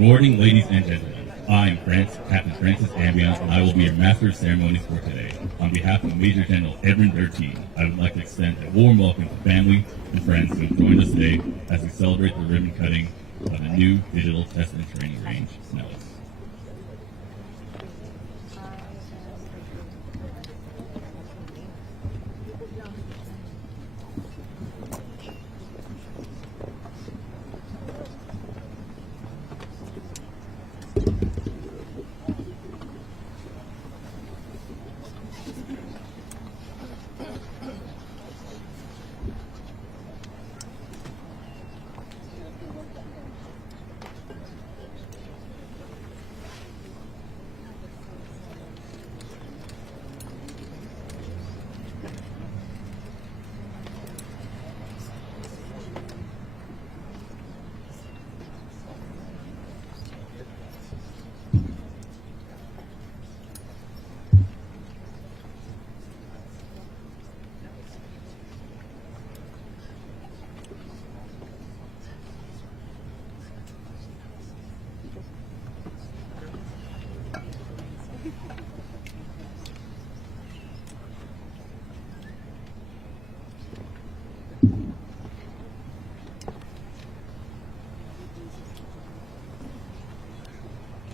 morning, ladies and gentlemen. I am Captain Francis Ambiance, and I will be your Master of Ceremonies for today. On behalf of Major General Edwin Bertine, I would like to extend a warm welcome to family and friends who have joined us today as we celebrate the ribbon cutting of the new digital test and training range, Nellis.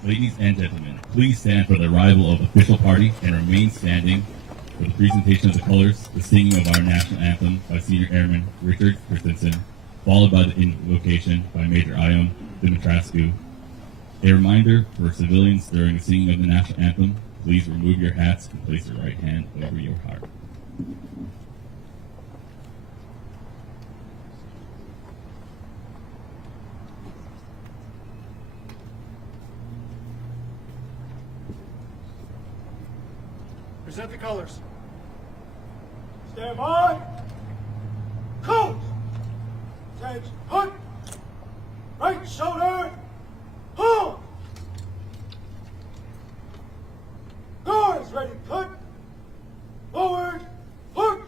Ladies and gentlemen, please stand for the arrival of the official party and remain standing for the presentation of the colors, the singing of our national anthem by Senior Airman Richard Christensen, followed by the invocation by Major Ion Dimitrascu. A reminder for civilians during the singing of the national anthem, please remove your hats and place your right hand over your heart. Present the colors. Stand by. Coat. Attention. Put. Right shoulder. Hold. Guards ready. Put. Forward. Push.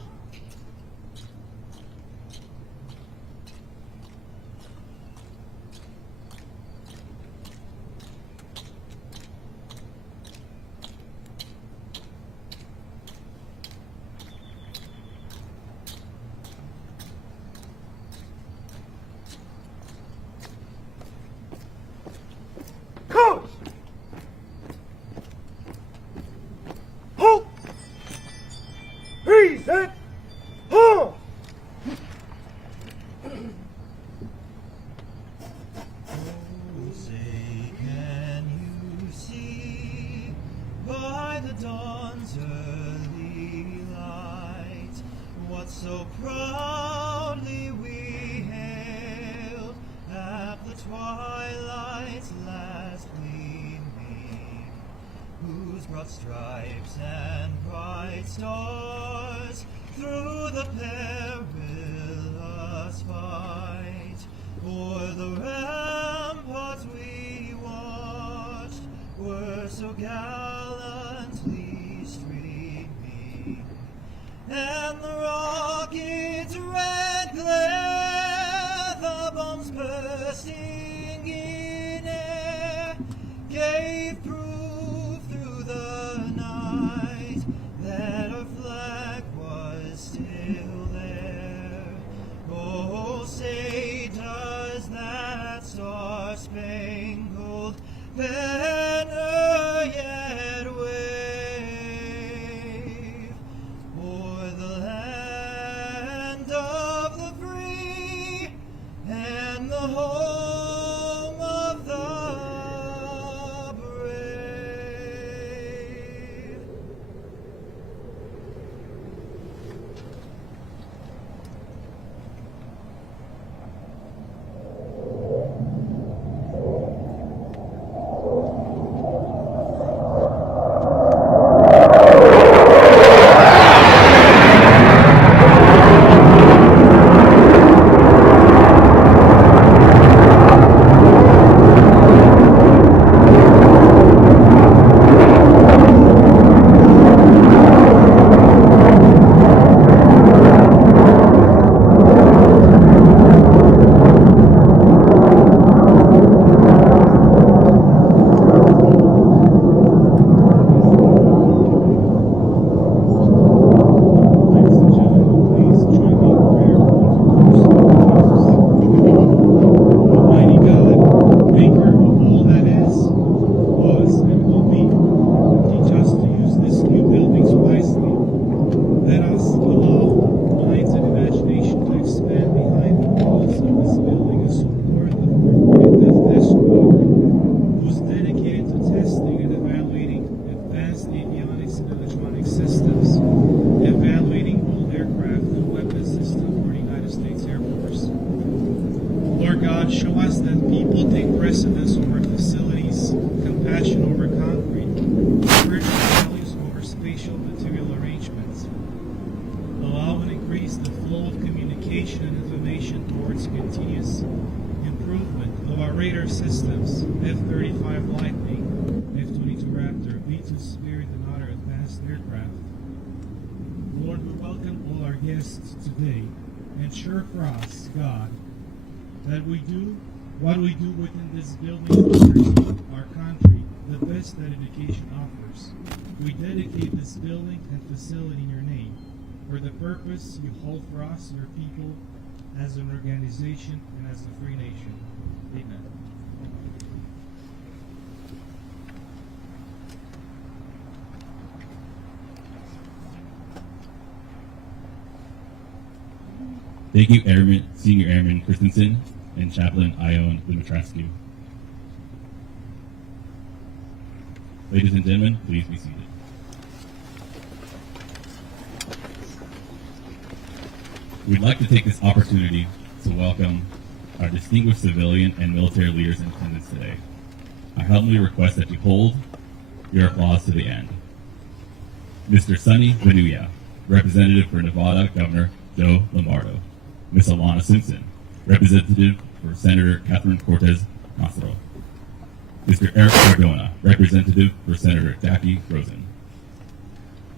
Coach! Halt! Reset! Halt! Say, can you see by the dawn's early light what so proudly we hailed at the twilight's last gleaming, whose broad stripes and bright stars through the perilous fight o'er the ramparts we watched were so gallantly streaming, and the rocket's red glare, the bombs bursting in air, gave proof through the night that our flag was still there. Oh, say does that star-spangled banner yet wave o'er the land of the free and the home of the brave? guests today, ensure for us, God, that we do what we do within this building offers our country the best that education offers. We dedicate this building and facility in your name for the purpose you hold for us, your people, as an organization and as a free nation. Amen. Thank you, Airman, Senior Airman Christensen and Chaplain Ione Dimitrascu. Ladies and gentlemen, please be seated. We'd like to take this opportunity to welcome our distinguished civilian and military leaders in attendance today. I humbly request that you hold your applause to the end. Mr. Sonny Vanuya, Representative for Nevada Governor Joe Lombardo. Ms. Alana Simpson, Representative for Senator Catherine Cortez Massaro. Mr. Eric Cardona, Representative for Senator Jackie Rosen.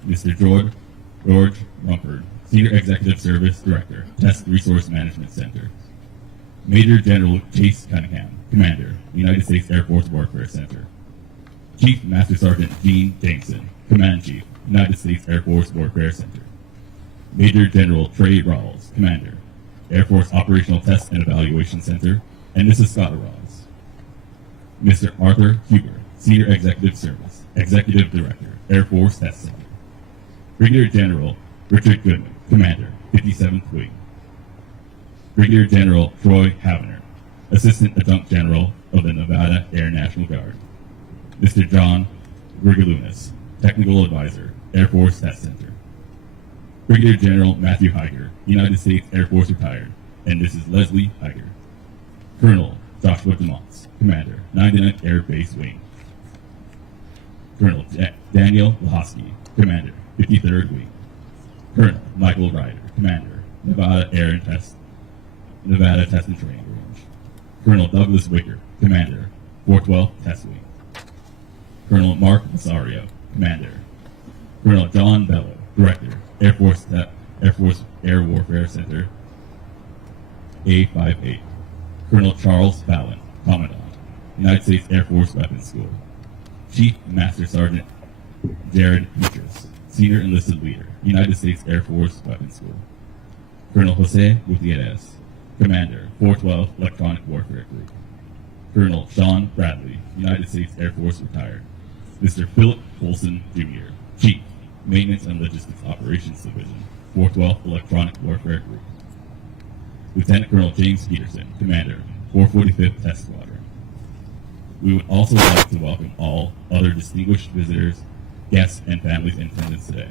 Mr. George Rumford, Senior Executive Service Director, Test Resource Management Center. Major General Chase Cunningham, Commander, United States Air Force Warfare Center. Chief Master Sergeant Gene Jameson, Command Chief, United States Air Force Warfare Center. Major General Trey Rawls, Commander, Air Force Operational Test and Evaluation Center, and Mrs. Scott Rawls. Mr. Arthur Huber, Senior Executive Service, Executive Director, Air Force Test Center. Brigadier General Richard Goodman, Commander, 57th Wing. Brigadier General Troy Havener, Assistant Adjunct General of the Nevada Air National Guard. Mr. John Grigalunas, Technical Advisor, Air Force Test Center. Brigadier General Matthew Higer, United States Air Force retired, and Mrs. Leslie Higer. Colonel Joshua DeMonts, Commander, 99th Air Base Wing. Colonel Daniel Lahosky, Commander, 53rd Wing. Colonel Michael Ryder, Commander, Nevada Test and Training Range. Colonel Douglas Wicker, Commander, 412th Test Wing. Colonel Mark Masario, Commander. Colonel John Bello, Director, Air Force Air Warfare Center, A58. Colonel Charles Fallon, Commandant, United States Air Force Weapons School. Chief Master Sergeant Jared Petras, Senior Enlisted Leader, United States Air Force Weapons School. Colonel Jose Gutierrez, Commander, 412 Electronic Warfare Group. Colonel Sean Bradley, United States Air Force retired. Mr. Philip Colson Jr., Chief, Maintenance and Logistics Operations Division, 412th Electronic Warfare Group. Lieutenant Colonel James Peterson, Commander, 445th Test Squadron. We would also like to welcome all other distinguished visitors, guests, and families in attendance today.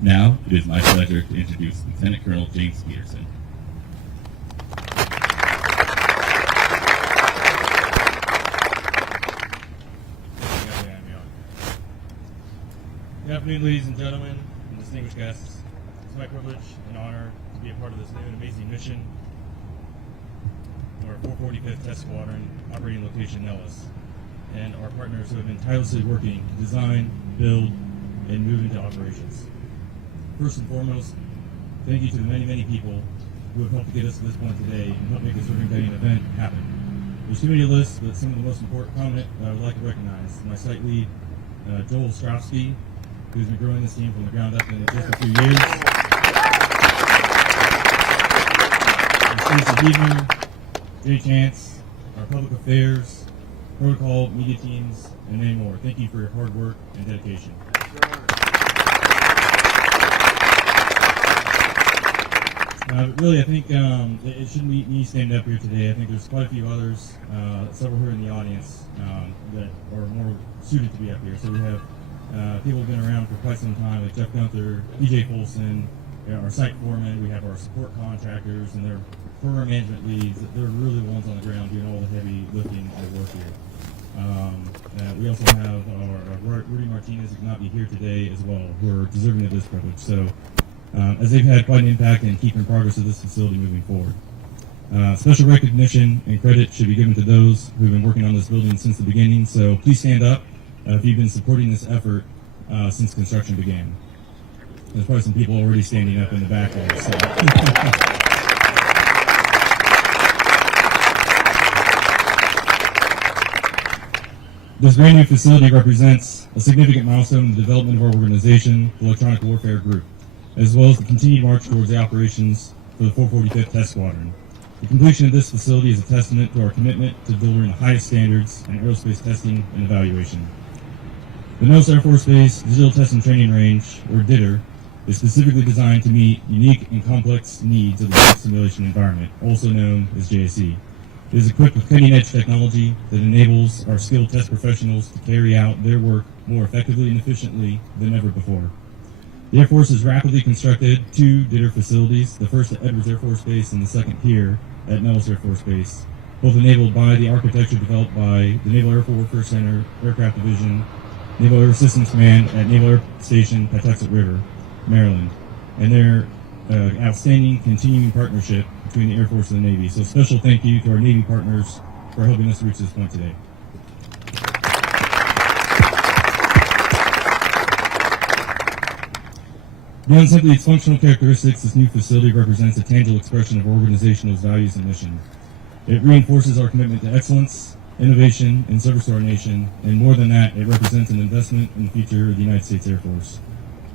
Now, it is my pleasure to introduce Lieutenant Colonel James Peterson. Good afternoon, ladies and gentlemen, and distinguished guests. It's my privilege and honor to be a part of this new and amazing mission of our 445th Test Squadron operating location Nellis, and our partners who have been tirelessly working to design, build, and move into operations. First and foremost, thank you to the many, many people who have helped to get us to this point today and help make this organizing event happen. There's too many to list, but some of the most important prominent that I would like to recognize. My site lead, Joel Ostrowski, who's been growing this team from the ground up in just a few years. Stacey Beedman, Jay Chance, our public affairs, protocol, media teams, and many more. Thank you for your hard work and dedication. Really, I think it shouldn't be me standing up here today. I think there's quite a few others, several here in the audience, that are more suited to be up here. So we have people who've been around for quite some time, like Jeff Gunther, DJ Folson, our site foreman. We have our support contractors and their program management leads. They're really the ones on the ground doing all the heavy lifting and work here. We also have our Rudy Martinez, who cannot be here today as well, who are deserving of this privilege. So, as they've had quite an impact in keeping progress of this facility moving forward. Special recognition and credit should be given to those who have been working on this building since the beginning, so please stand up if you've been supporting this effort since construction began. There's probably some people already standing up in the back there. So. This brand new facility represents a significant milestone in the development of our organization, the Electronic Warfare Group, as well as the continued march towards the operations for the 445th Test Squadron. The completion of this facility is a testament to our commitment to delivering the highest standards in aerospace testing and evaluation. The Nellis Air Force Base Digital Test and Training Range, or DITR, is specifically designed to meet unique and complex needs of the test simulation environment, also known as JSE. It is equipped with cutting-edge technology that enables our skilled test professionals to carry out their work more effectively and efficiently than ever before. The Air Force has rapidly constructed 2 DITR facilities, the first at Edwards Air Force Base and the second here at Nellis Air Force Base, both enabled by the architecture developed by the Naval Air Warfare Center, Aircraft Division, Naval Air Systems Command at Naval Air Station, Patuxent River, Maryland, and their outstanding continuing partnership between the Air Force and the Navy. So special thank you to our Navy partners for helping us reach this point today. Beyond simply its functional characteristics, this new facility represents a tangible expression of our organization's values and mission. It reinforces our commitment to excellence, innovation, and service to our nation, and more than that, it represents an investment in the future of the United States Air Force.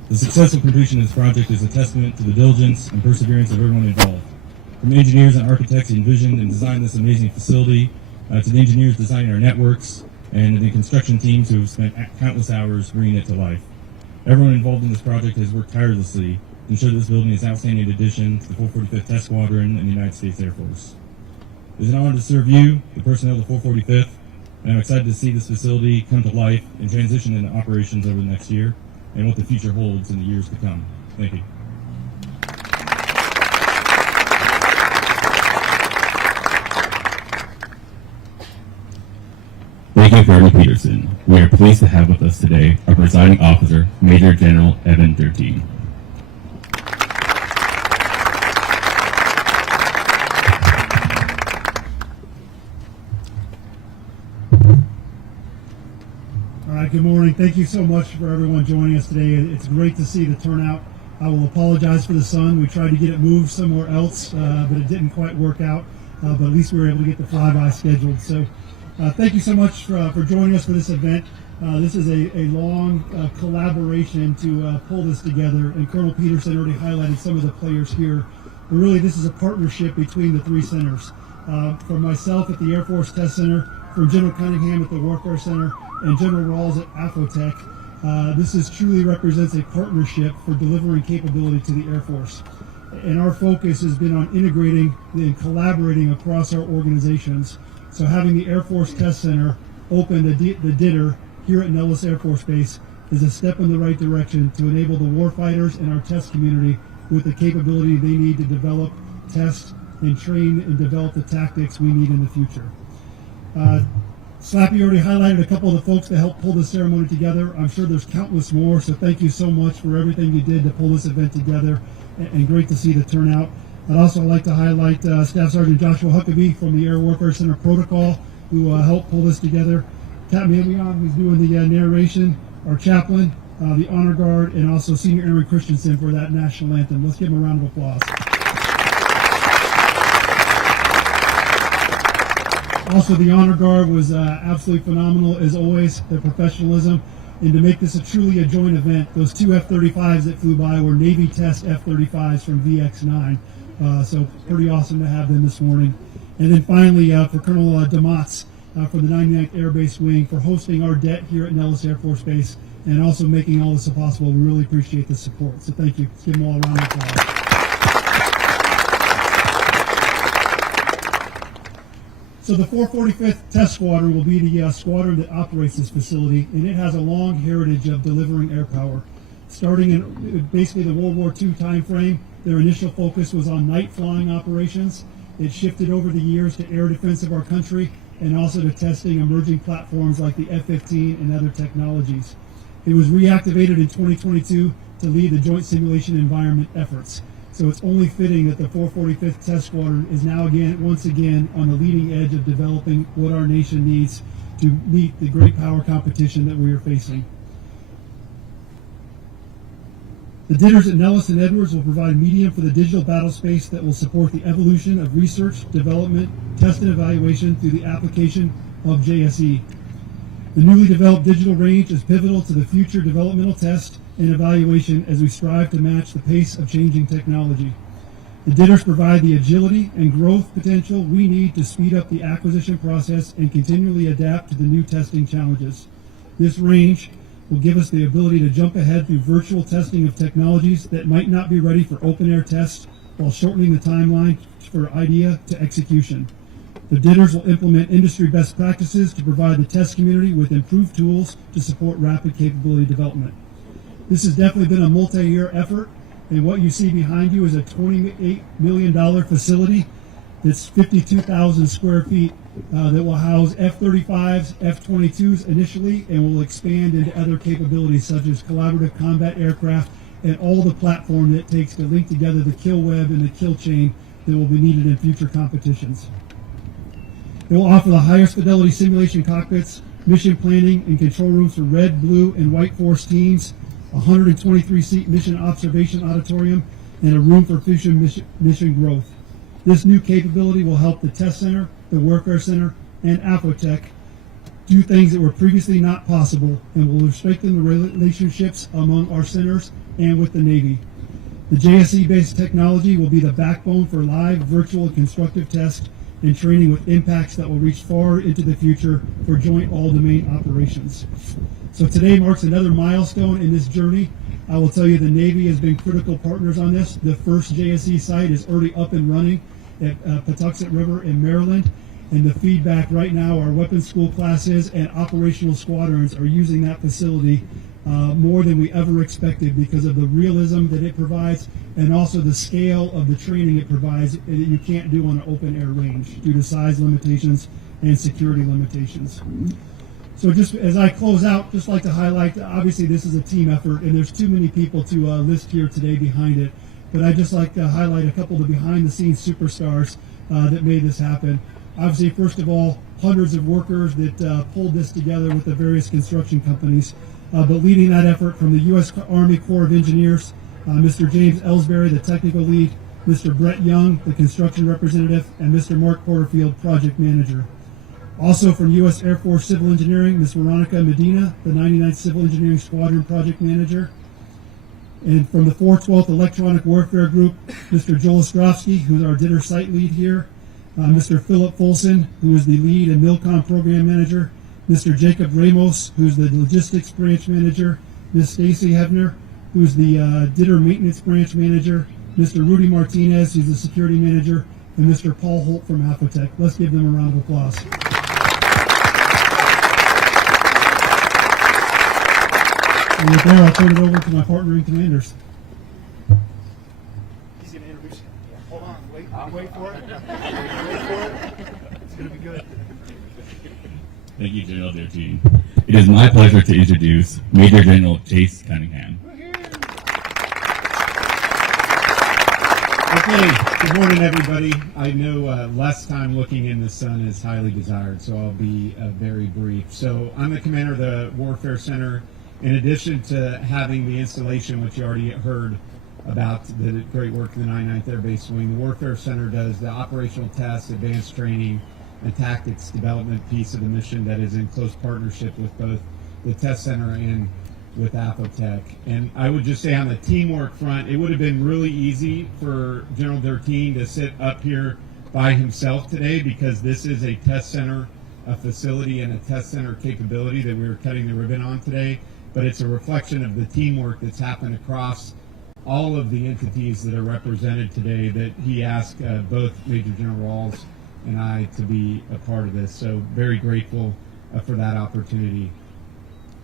The successful completion of this project is a testament to the diligence and perseverance of everyone involved. From engineers and architects who envisioned and designed this amazing facility, to the engineers designing our networks, and the construction teams who have spent countless hours bringing it to life. Everyone involved in this project has worked tirelessly to ensure this building is an outstanding addition to the 445th Test Squadron and the United States Air Force. It is an honor to serve you, the personnel of the 445th, and I'm excited to see this facility come to life and transition into operations over the next year, and what the future holds in the years to come. Thank you. Thank you, Colonel Peterson. We are pleased to have with us today our presiding officer, Major General Evan Durteen. All right, good morning. Thank you so much for everyone joining us today. It's great to see the turnout. I will apologize for the sun. We tried to get it moved somewhere else, but it didn't quite work out. But at least we were able to get the flyby scheduled. So thank you so much for joining us for this event. This is a long collaboration to pull this together, and Colonel Peterson already highlighted some of the players here. But really, this is a partnership between the 3 centers. From myself at the Air Force Test Center, from General Cunningham at the Warfare Center, and General Rawls at Afotech. This truly represents a partnership for delivering capability to the Air Force. And our focus has been on integrating and collaborating across our organizations. So having the Air Force Test Center open the DITR here at Nellis Air Force Base is a step in the right direction to enable the warfighters and our test community with the capability they need to develop, test, and train and develop the tactics we need in the future. Slappy already highlighted a couple of the folks that helped pull this ceremony together. I'm sure there's countless more, so thank you so much for everything you did to pull this event together, and great to see the turnout. I'd also like to highlight Staff Sergeant Joshua Huckabee from the Air Warfare Center Protocol, who helped pull this together. Captain Amion, who's doing the narration, our chaplain, the Honor Guard, and also Senior Airman Christensen for that national anthem. Let's give him a round of applause. Also, the Honor Guard was absolutely phenomenal, as always, their professionalism. And to make this truly a joint event, those 2 F-35s that flew by were Navy test F-35s from VX-9. So pretty awesome to have them this morning. And then finally, for Colonel DeMotz from the 99th Air Base Wing for hosting our DET here at Nellis Air Force Base and also making all this possible. We really appreciate the support. So thank you. Let's give them all a round of applause. So the 445th Test Squadron will be the squadron that operates this facility, and it has a long heritage of delivering air power. Starting in basically the World War II time frame, their initial focus was on night flying operations. It shifted over the years to air defense of our country and also to testing emerging platforms like the F-15 and other technologies. It was reactivated in 2022 to lead the Joint Simulation Environment efforts. So it's only fitting that the 445th Test Squadron is now once again on the leading edge of developing what our nation needs to meet the great power competition that we are facing. The dinners at Nellis and Edwards will provide medium for the digital battle space that will support the evolution of research, development, test, and evaluation through the application of JSE. The newly developed digital range is pivotal to the future developmental test and evaluation as we strive to match the pace of changing technology. The dinners provide the agility and growth potential we need to speed up the acquisition process and continually adapt to the new testing challenges. This range will give us the ability to jump ahead through virtual testing of technologies that might not be ready for open-air tests while shortening the timeline for idea to execution. The dinners will implement industry best practices to provide the test community with improved tools to support rapid capability development. This has definitely been a multi-year effort, and what you see behind you is a $28 million facility that's 52,000 square feet that will house F-35s, F-22s initially, and will expand into other capabilities such as collaborative combat aircraft and all the platform that it takes to link together the kill web and the kill chain that will be needed in future competitions. It will offer the highest fidelity simulation cockpits, mission planning, and control rooms for red, blue, and white force teams, a 123-seat mission observation auditorium, and a room for future mission growth. This new capability will help the Test Center, the Warfare Center, and Afotech do things that were previously not possible and will strengthen the relationships among our centers and with the Navy. The JSE-based technology will be the backbone for live, virtual, and constructive test and training with impacts that will reach far into the future for joint all-domain operations. So today marks another milestone in this journey. I will tell you the Navy has been critical partners on this. The first JSE site is already up and running at Patuxent River in Maryland, and the feedback right now, our weapons school classes and operational squadrons are using that facility more than we ever expected because of the realism that it provides and also the scale of the training it provides that you can't do on an open air range due to size limitations and security limitations. So just as I close out, just like to highlight, obviously this is a team effort and there's too many people to list here today behind it, but I'd just like to highlight a couple of the behind the scenes superstars that made this happen. Obviously, first of all, hundreds of workers that pulled this together with the various construction companies, but leading that effort from the U.S. Army Corps of Engineers, Mr. James Ellsbury, the technical lead, Mr. Brett Young, the construction representative, and Mr. Mark Porterfield, project manager. Also from U.S. Air Force Civil Engineering, Ms. Veronica Medina, the 99th Civil Engineering Squadron project manager. And from the 412th Electronic Warfare Group, Mr. Joel Ostrovsky, who's our dinner site lead here. Mr. Philip Folson, who is the lead and Milcom program manager. Mr. Jacob Ramos, who's the logistics branch manager. Ms. Stacy Hebner, who's the dinner maintenance branch manager. Mr. Rudy Martinez, who's the security manager. And Mr. Paul Holt from Afotech. Let's give them a round of applause. And with that, I'll turn it over to my partnering commanders. He's going to introduce you. Hold on. Wait for it. Wait for it. It's going to be good. Thank you, General Dirty. It is my pleasure to introduce Major General Chase Cunningham. Okay, good morning, everybody. I know less time looking in the sun is highly desired, so I'll be very brief. So I'm the commander of the Warfare Center. In addition to having the installation, which you already heard about the great work of the 99th Air Base Wing, the Warfare Center does the operational tests, advanced training, and tactics development piece of the mission that is in close partnership with both the Test Center and with Afotech. And I would just say on the teamwork front, it would have been really easy for General Dirteen to sit up here by himself today because this is a Test Center facility and a Test Center capability that we were cutting the ribbon on today. But it's a reflection of the teamwork that's happened across all of the entities that are represented today that he asked both Major General Rawls and I to be a part of this. So very grateful for that opportunity.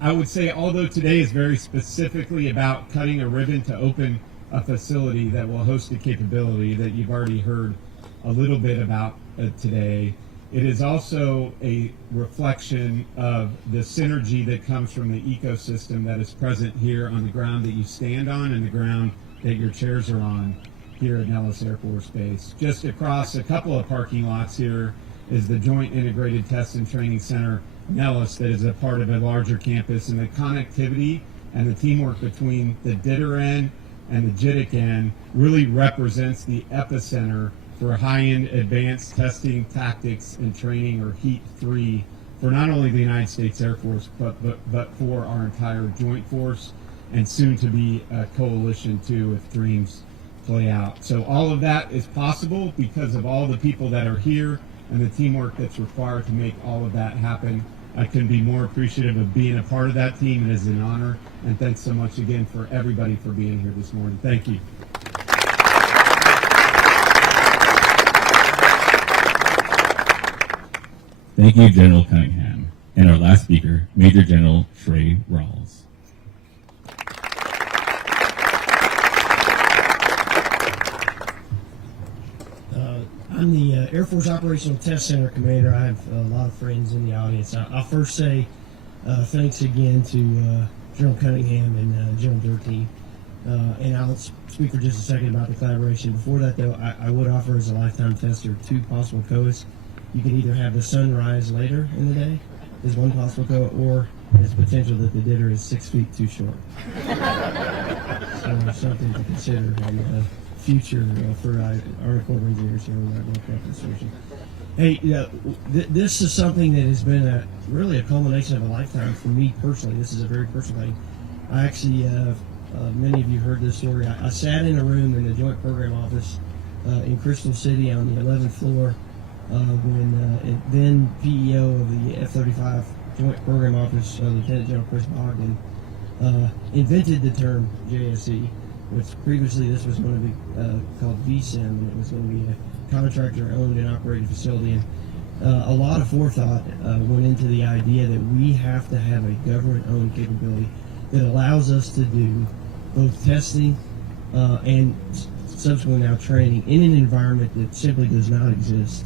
I would say, although today is very specifically about cutting a ribbon to open a facility that will host a capability that you've already heard a little bit about today, it is also a reflection of the synergy that comes from the ecosystem that is present here on the ground that you stand on and the ground that your chairs are on. here at Nellis Air Force Base. Just across a couple of parking lots here is the Joint Integrated Test and Training Center, Nellis, that is a part of a larger campus, and the connectivity and the teamwork between the DITR end and the JITC end really represents the epicenter for high-end advanced testing, tactics, and training, or HEAT 3, for not only the United States Air Force, but for our entire joint force, and soon to be a coalition too, if dreams play out. So all of that is possible because of all the people that are here and the teamwork that's required to make all of that happen. I couldn't be more appreciative of being a part of that team. It is an honor, and thanks so much again for everybody for being here this morning. Thank you. Thank you, General Cunningham. And our last speaker, Major General Trey Rawls. I'm the Air Force Operational Test Center Commander. I have a lot of friends in the audience. I'll first say thanks again to General Cunningham and General Durkee. And I'll speak for just a second about the collaboration. Before that, though, I would offer as a lifetime tester 2 possible codes. You can either have the sun rise later in the day, is one possible code, or there's potential that the DITR is 6 feet too short. So something to consider in the future for our corporate engineers here on that campus station. Hey, this is something that has been really a culmination of a lifetime for me personally. This is a very personal thing. I actually, many of you heard this story. I sat in a room in the Joint Program Office in Crystal City on the 11th floor when then PEO of the F-35 Joint Program Office, Lieutenant General Chris Bogdan, invented the term JSE, which previously this was going to be called VSIM, and it was going to be a contractor-owned and operated facility. And a lot of forethought went into the idea that we have to have a government-owned capability that allows us to do both testing and subsequently now training in an environment that simply does not exist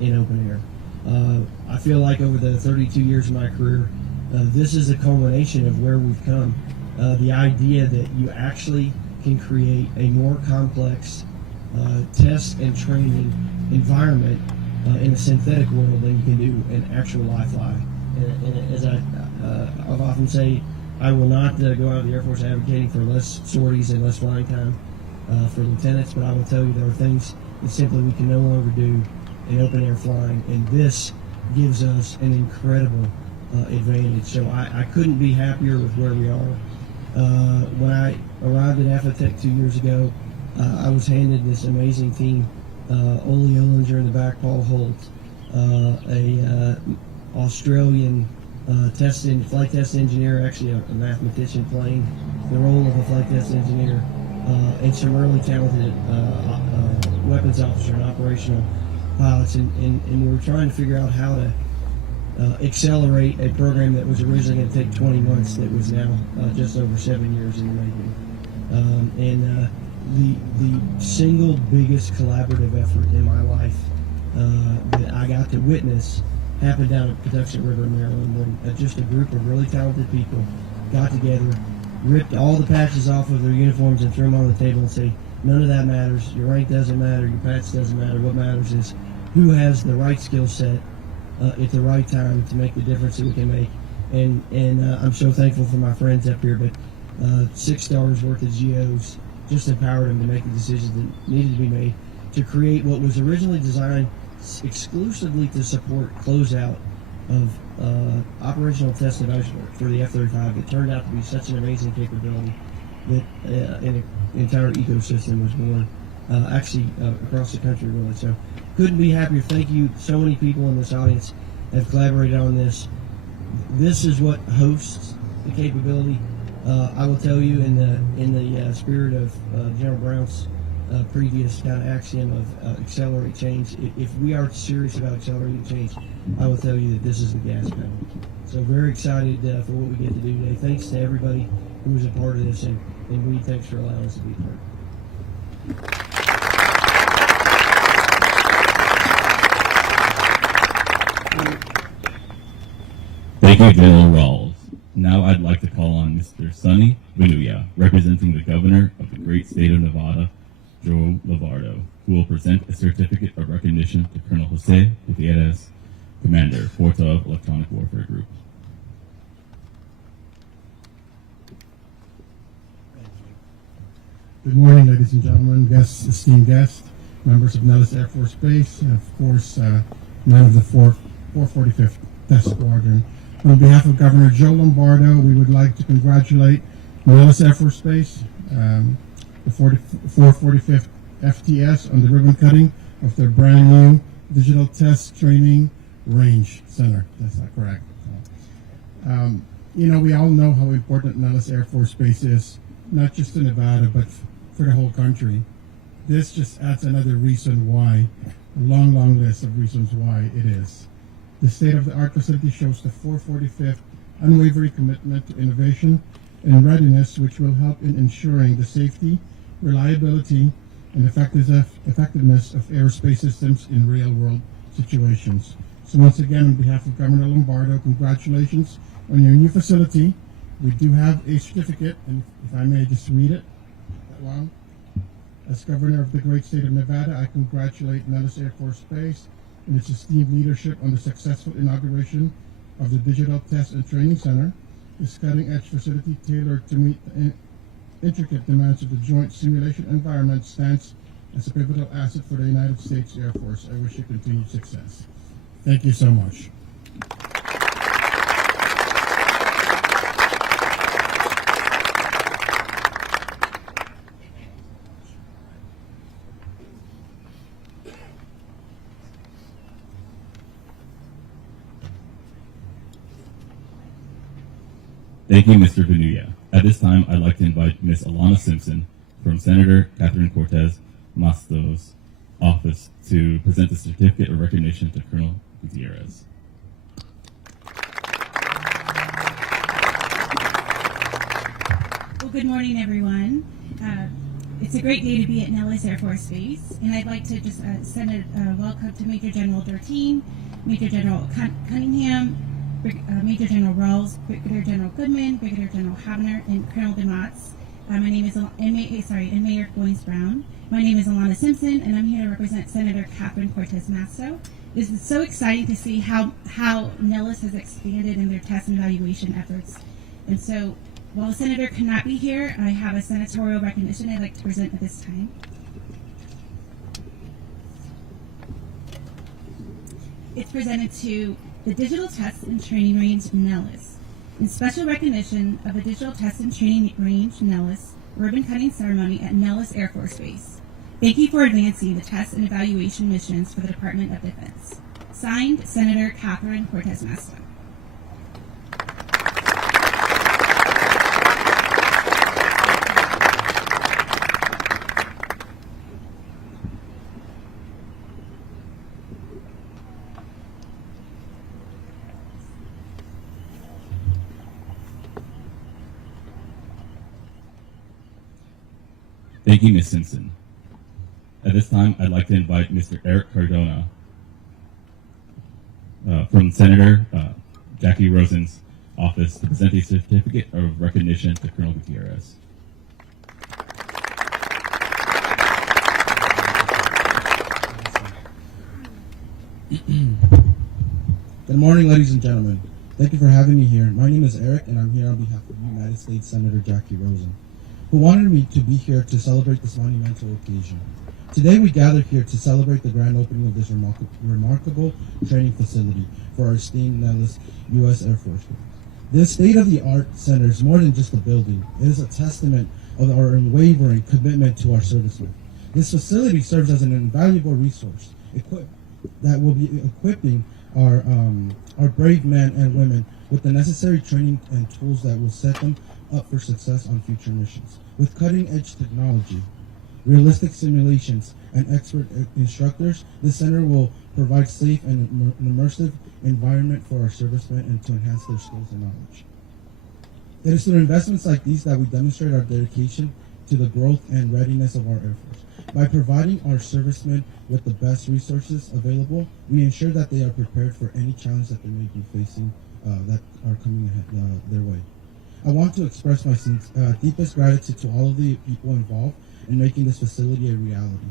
in open air. I feel like over the 32 years of my career, this is a culmination of where we've come. The idea that you actually can create a more complex test and training environment in a synthetic world than you can do in actual live fly. And as I've often say, I will not go out of the Air Force advocating for less sorties and less flying time for lieutenants, but I will tell you there are things that simply we can no longer do in open air flying, and this gives us an incredible advantage. So I couldn't be happier with where we are. When I arrived at Afatech 2 years ago, I was handed this amazing team. Ole Ollinger in the back, Paul Holt, a Australian flight test engineer, actually a mathematician playing the role of a flight test engineer, and some really talented weapons officer and operational pilots. And we were trying to figure out how to accelerate a program that was originally going to take 20 months that was now just over 7 years in the making. The single biggest collaborative effort in my life that I got to witness happened down at Patuxent River, Maryland, when just a group of really talented people got together, ripped all the patches off of their uniforms and threw them on the table and say, none of that matters, your rank doesn't matter, your patch doesn't matter, what matters is who has the right skill set at the right time to make the difference that we can make. And I'm so thankful for my friends up here, but 6 stars worth of GOs just empowered them to make the decisions that needed to be made to create what was originally designed exclusively to support closeout of operational test and evaluation for the F-35 that turned out to be such an amazing capability that an entire ecosystem was born actually across the country, really. So couldn't be happier. Thank you. So many people in this audience have collaborated on this. This is what hosts the capability. I will tell you, in the spirit of General Brown's previous kind of axiom of accelerate change, if we are serious about accelerating change, I will tell you that this is the gas pedal. So very excited for what we get to do today. Thanks to everybody who was a part of this, and Reed, thanks for allowing us to be a part. Thank you, General Rawls. Now I'd like to call on Mr. Sonny Vanuya, representing the Governor of the great state of Nevada, Joe who will present a certificate of recognition to Colonel Jose Gutierrez, Commander, 412 Electronic Warfare Group. Good morning, ladies and gentlemen, guests, esteemed guests, members of Nellis Air Force Base, and of course, men of the 445th Test Squadron. On behalf of Governor Joe Lombardo, we would like to congratulate Nellis Air Force Base, the 445th FTS, on the ribbon cutting of their brand new Digital Test Training Range Center. That's not correct. You know, we all know how important Nellis Air Force Base is, not just to Nevada, but for the whole country. This just adds another reason why, a long, long list of reasons why it is. The state-of-the-art facility shows the 445th unwavering commitment to innovation and readiness, which will help in ensuring the safety, reliability, and effectiveness of aerospace systems in real-world situations. So once again, on behalf of Governor Lombardo, congratulations on your new facility. We do have a certificate, and if I may just read it that long. As Governor of the great state of Nevada, I congratulate Nellis Air Force Base and its esteemed leadership on the successful inauguration of the Digital Test and Training Center. This cutting-edge facility, tailored to meet the intricate demands of the joint simulation environment, stands as a pivotal asset for the United States Air Force. I wish you continued success. Thank you so much. Thank you, Mr. Venuya. At this time, I'd like to invite Ms. Alana Simpson from Senator Catherine Cortez Masto's office to present the certificate of recognition to Colonel Gutierrez. Well, good morning, everyone. It's a great day to be at Nellis Air Force Base, and I'd like to just send a welcome to Major General Dorteen, Major General Cunningham, Major General Rawls, Brigadier General Goodman, Brigadier General Havner, and Colonel DeMotz. My name is and Mayor Goins Brown. My name is Alana Simpson, and I'm here to represent Senator Catherine Cortez Masto. This is so exciting to see how Nellis has expanded in their test and evaluation efforts. And so, while the senator cannot be here, I have a senatorial recognition I'd like to present at this time. It's presented to the Digital Test and Training Range Nellis. In special recognition of the Digital Test and Training Range Nellis ribbon cutting ceremony at Nellis Air Force Base. Thank you for advancing the test and evaluation missions for the Department of Defense. Signed, Senator Catherine Cortez Masto. Thank you, Ms. Simpson. At this time, I'd like to invite Mr. Eric Cardona from Senator Jackie Rosen's office to present a certificate of recognition to Colonel Gutierrez. Good morning, ladies and gentlemen. Thank you for having me here. My name is Eric, and I'm here on behalf of United States Senator Jackie Rosen, who wanted me to be here to celebrate this monumental occasion. Today we gather here to celebrate the grand opening of this remarkable training facility for our esteemed Nellis U.S. Air Force Base. This state-of-the-art center is more than just a building. It is a testament of our unwavering commitment to our servicemen. This facility serves as an invaluable resource that will be equipping our brave men and women with the necessary training and tools that will set them up for success on future missions. With cutting-edge technology, realistic simulations, and expert instructors, this center will provide safe and immersive environment for our servicemen and to enhance their skills and knowledge. It is through investments like these that we demonstrate our dedication to the growth and readiness of our Air Force. By providing our servicemen with the best resources available, we ensure that they are prepared for any challenge that they may be facing that are coming ahead, their way. I want to express my deepest gratitude to all of the people involved in making this facility a reality.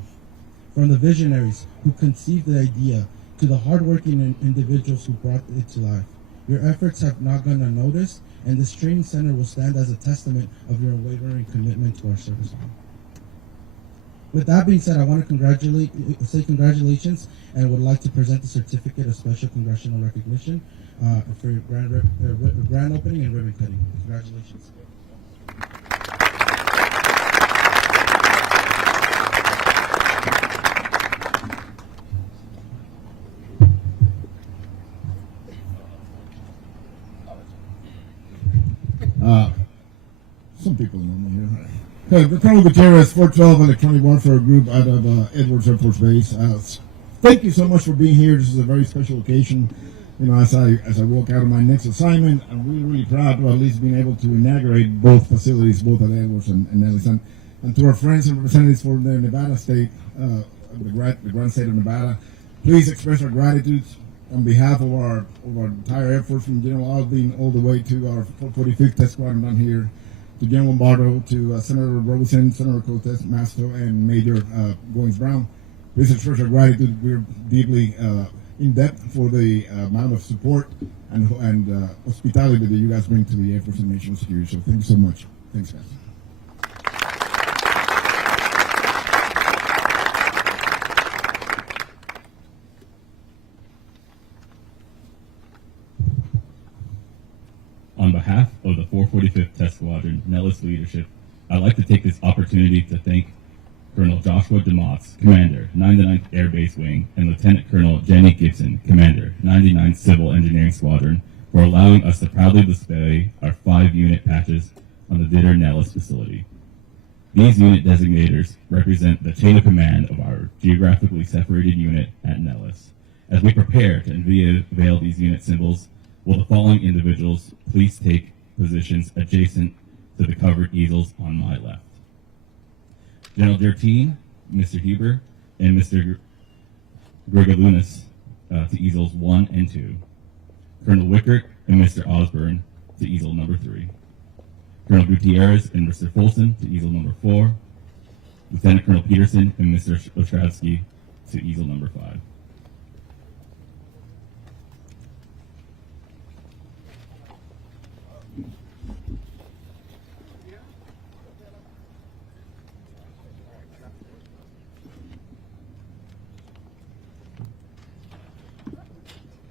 From the visionaries who conceived the idea to the hardworking individuals who brought it to life. Your efforts have not gone unnoticed, and this training center will stand as a testament of your unwavering commitment to our service line. With that being said, I want to say congratulations and would like to present the certificate of special congressional recognition for your grand opening and ribbon cutting. Congratulations. Some people know me here. Colonel Gutierrez, 412 Electronic Warfare Group out of Edwards Air Force Base. Thank you so much for being here. This is a very special occasion. You know, as I walk out of my next assignment, I'm really proud to at least being able to inaugurate both facilities, both at Edwards and Nellis. And to our friends and representatives for the Nevada state, the grand state of Nevada, please express our gratitude on behalf of our entire Air Force, from General Osby all the way to our 45th Test Squadron down here, to General Lombardo, to Senator Rosen, Senator Cortez Masto, and Major Goins Brown. Please express our gratitude. We're deeply in debt for the amount of support and hospitality that you guys bring to the Air Force and national security. So thank you so much. Thanks, guys. On behalf of the 445th Test Squadron Nellis leadership, I'd like to take this opportunity to thank Colonel Joshua DeMotts, Commander, 99th Air Base Wing, and Lieutenant Colonel Jenny Gibson, Commander, 99th Civil Engineering Squadron, for allowing us to proudly display our 5-unit patches on the Ditter Nellis facility. These unit designators represent the chain of command of our geographically separated unit at Nellis. As we prepare to unveil these unit symbols, will the following individuals please take positions adjacent to the covered easels on my left? General Dertine, Mr. Huber, and Mr. Grigalunas to easels 1 and 2. Colonel Wickert and Mr. Osborne to easel number 3. Colonel Gutierrez and Mr. Folsom to easel number 4. Lieutenant Colonel Peterson and Mr. Ostravsky to easel number 5.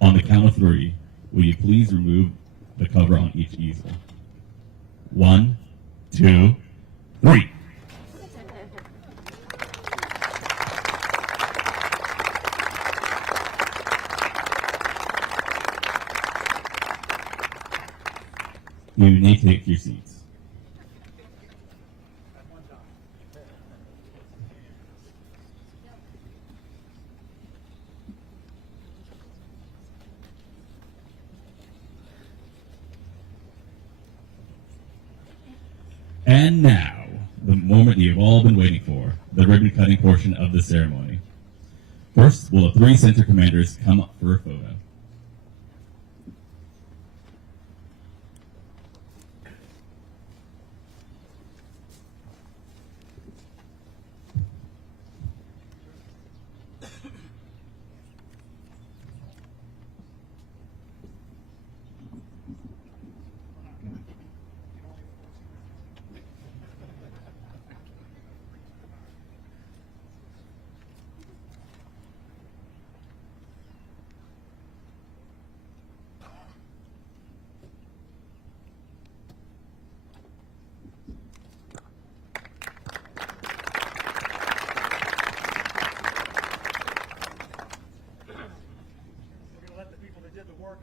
On the count of 3, will you please remove the cover on each easel? 1, 2, 3. You may take your seats. And now, the moment you've all been waiting for, the ribbon cutting portion of the ceremony. First, will the 3 center commanders come up for a photo?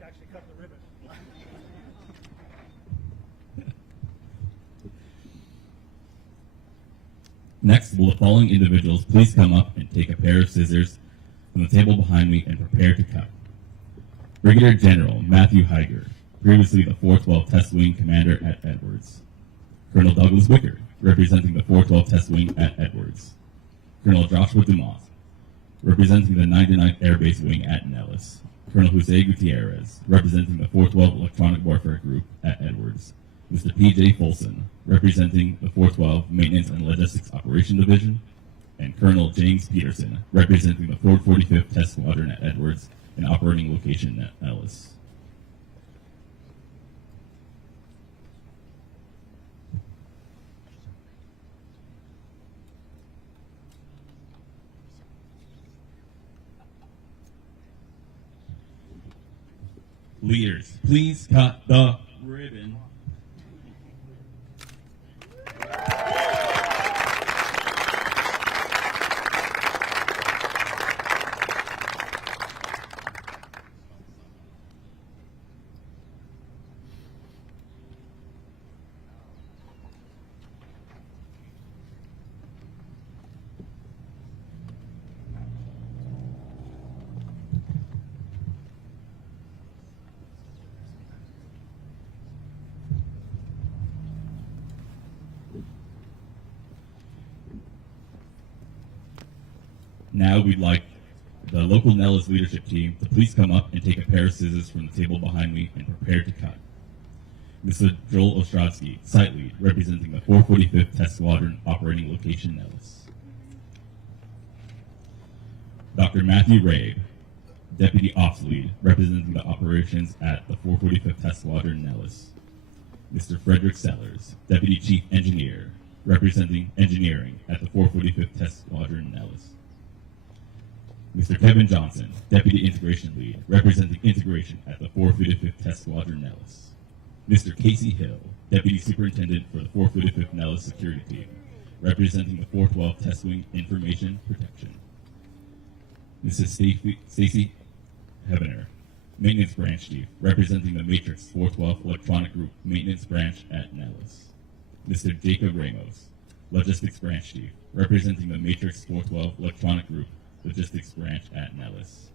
Actually cut the ribbon. Next, will the following individuals please come up and take a pair of scissors from the table behind me and prepare to cut? Brigadier General Matthew Heiger, previously the 412 Test Wing Commander at Edwards. Colonel Douglas Wickard, representing the 412 Test Wing at Edwards. Colonel Joshua DeMott, representing the 99th Air Base Wing at Nellis. Colonel Jose Gutierrez, representing the 412 Electronic Warfare Group at Edwards. Mr. P.J. Folson, representing the 412 Maintenance and Logistics Operation Division. and Colonel James Peterson, representing the 445th Test Squadron at Edwards and operating location at Nellis. Leaders, please cut the ribbon. Now we'd like the local Nellis leadership team to please come up and take a pair of scissors from the table behind me and prepare to cut. Mr. Joel Ostrowski, Site Lead, representing the 445th Test Squadron, operating location Nellis. Dr. Matthew Rabe, Deputy Ops Lead, representing the operations at the 445th Test Squadron Nellis. Mr. Frederick Sellers, Deputy Chief Engineer, representing engineering at the 445th Test Squadron Nellis. Mr. Kevin Johnson, Deputy Integration Lead, representing integration at the 445th Test Squadron Nellis. Mr. Casey Hill, Deputy Superintendent for the 445th Nellis Security Team, representing the 412 Test Wing Information Protection. Mrs. Stacy Hebener, Maintenance Branch Chief, representing the Matrix 412 Electronic Group Maintenance Branch at Nellis. Mr. Jacob Ramos, Logistics Branch Chief, representing the Matrix 412 Electronic Group Logistics Branch at Nellis.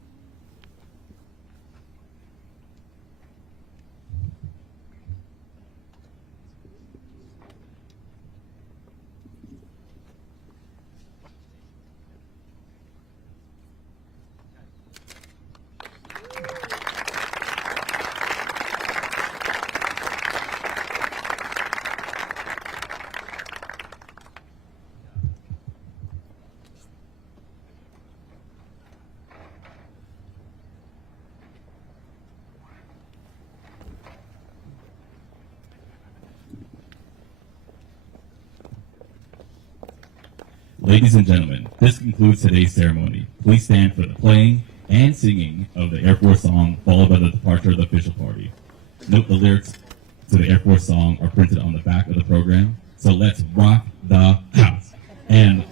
Ladies and gentlemen, this concludes today's ceremony. Please stand for the playing and singing of the Air Force song, followed by the departure of the official party. Note the lyrics to the Air Force song are printed on the back of the program. So let's rock the house. And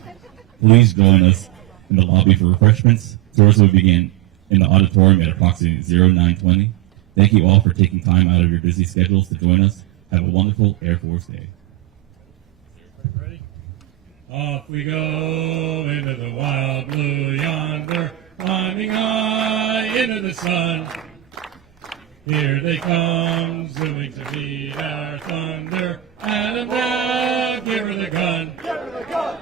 please join us in the lobby for refreshments. Tours will begin in the auditorium at approximately 0920. Thank you all for taking time out of your busy schedules to join us. Have a wonderful Air Force Day. Ready? Off we go into the wild blue yonder, climbing high into the sun. Here they come, zooming to beat our thunder. Adam now, give her the gun. Give her the gun.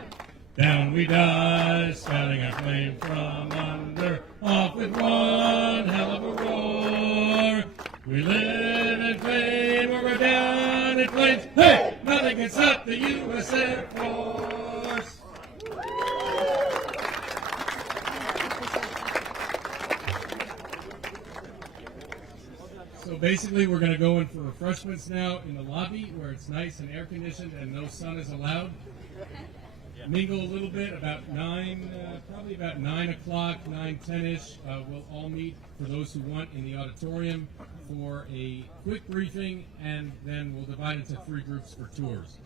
Down we dive, spouting our flame from under. Off with one hell of a roar. We live in flame, or we're down in flames. Hey, nothing can stop the U.S. Air Force. So basically, we're going to go in for refreshments now in the lobby where it's nice and air conditioned and no sun is allowed. Mingle a little bit about probably about 9 o'clock, 9:10ish. We'll all meet for those who want in the auditorium for a quick briefing, and then we'll divide into 3 groups for tours.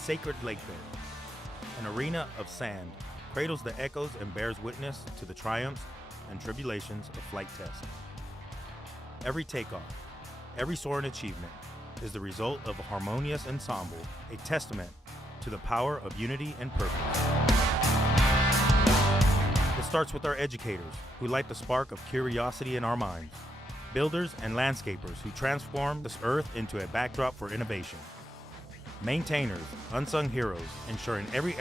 Sacred Lake Bed, an arena of sand, cradles the echoes and bears witness to the triumphs and tribulations of flight test. Every takeoff, every soaring achievement is the result of a harmonious ensemble, a testament to the power of unity and purpose. It starts with our educators, who light the spark of curiosity in our minds, builders and landscapers who transform this earth into a backdrop for innovation, maintainers, unsung heroes, ensuring every